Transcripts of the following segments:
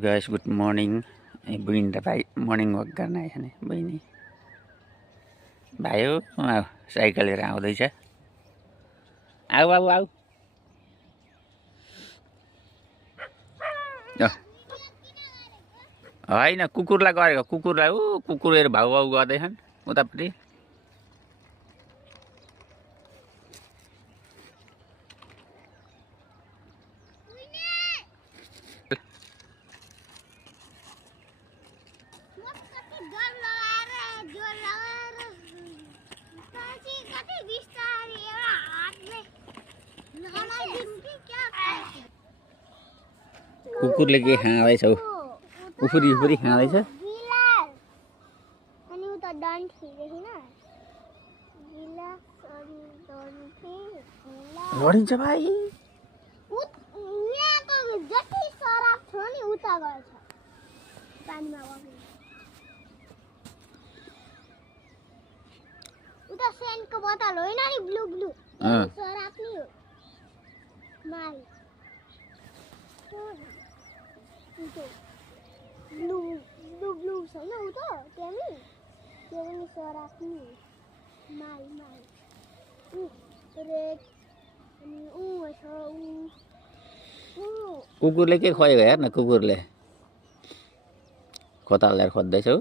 Guys good morning बहिनी र भाइ मर्निङ वक गर्न आएछ नि बहिनी भाइ हो साइकल लिएर आउँदैछ। आऊ आऊ आऊ होइन कुकुरलाई गरेको कुकुरलाई कुकुरहरू भाउ भाउ गर्दैछन् उतापट्टि। कुकुरले के खाँदैछ हौ? उफुरी उफुरी खाँदैछ। लडिन्छ भाइ। उता सेनको बोतल होइन नि ब्लू ब्लू सराप नि हो माल ब्लू ब्लू ब्लू छैन उ त त्यही त्यो पनि सराप नि हो माल माल रेड अनि उ छ उ कुकुरले के खुवायो हेर्न कुकुरले खोताल लिएर खोज्दैछ हौ।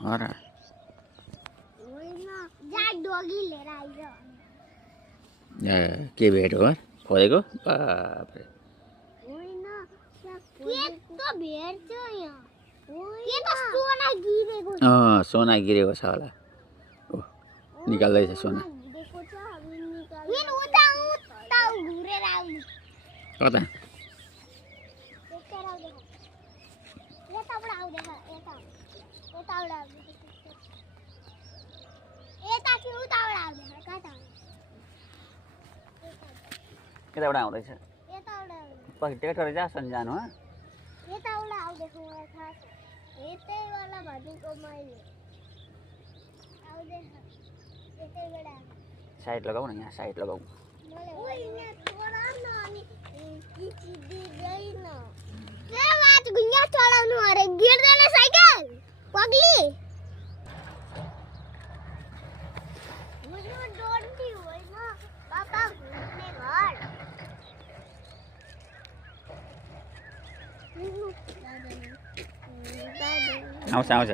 हरा के भेट हो खोजेको? बाफ्रे सोना गिरेको छ होला। निकाल्दैछ सोना। कता? यताबाट आउँदैछ। पछि टेक्टर जा सन्जानु हो। यताबाट आउँदैछ मलाई थाहा छ। यतैवाला भनेको मैले आउँदैछ यतैबाट। साइड लगाऊ न यहाँ साइड लगाऊ। मैले छोडा न अनि किछि दिदैन। के बात गुन्या चढाउनु अरे गिर्दैन साइकल पग्ली। मुझे डोन्टी होइन पापा घुम्ने घर। आउँछ आउँछ।